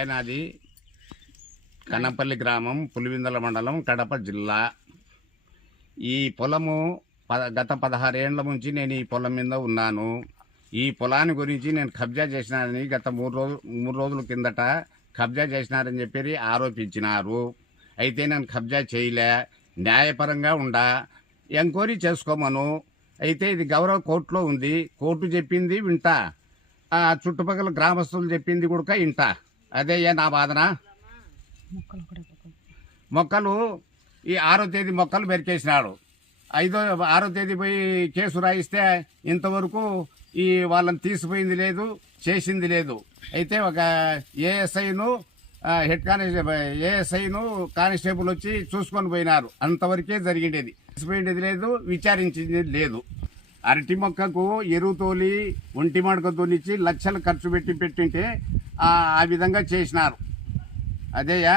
అయ్యా నాది కన్నపల్లి గ్రామం, పులివిందల మండలం, కడప జిల్లా. ఈ పొలము గత 16 ఏండ్ల నుంచి నేను ఈ పొలం మీద ఉన్నాను. ఈ పొలాన్ని గురించి నేను కబ్జా చేసినానని గత మూడు రోజుల కిందట కబ్జా చేసినారని చెప్పి ఆరోపించినారు. అయితే నేను కబ్జా చేయలే, న్యాయపరంగా ఉండా, ఎంక్వైరీ చేసుకోమను. అయితే ఇది గౌరవ కోర్టులో ఉంది, కోర్టు చెప్పింది వింటా, చుట్టుపక్కల గ్రామస్తులు చెప్పింది కూడా వింటా. అదేయ్యా నా వాదన. మొక్కలు ఈ 6వ తేదీ మొక్కలు పెరికేసినాడు. 6వ తేదీ పోయి కేసు రాయిస్తే ఇంతవరకు ఈ వాళ్ళని తీసిపోయింది లేదు, చేసింది లేదు. అయితే ఒక ఏఎస్ఐను హెడ్ కానిస్టేబుల్ వచ్చి చూసుకొని పోయినారు. అంతవరకే జరిగిండేది, తీసిపోయింది లేదు, విచారించింది లేదు. అరటి మొక్కకు ఎరువు తోలి ఒంటి మడక తోలిచ్చి లక్షలు ఖర్చు పెట్టింటే ఆ విధంగా చేసినారు. అదేయా.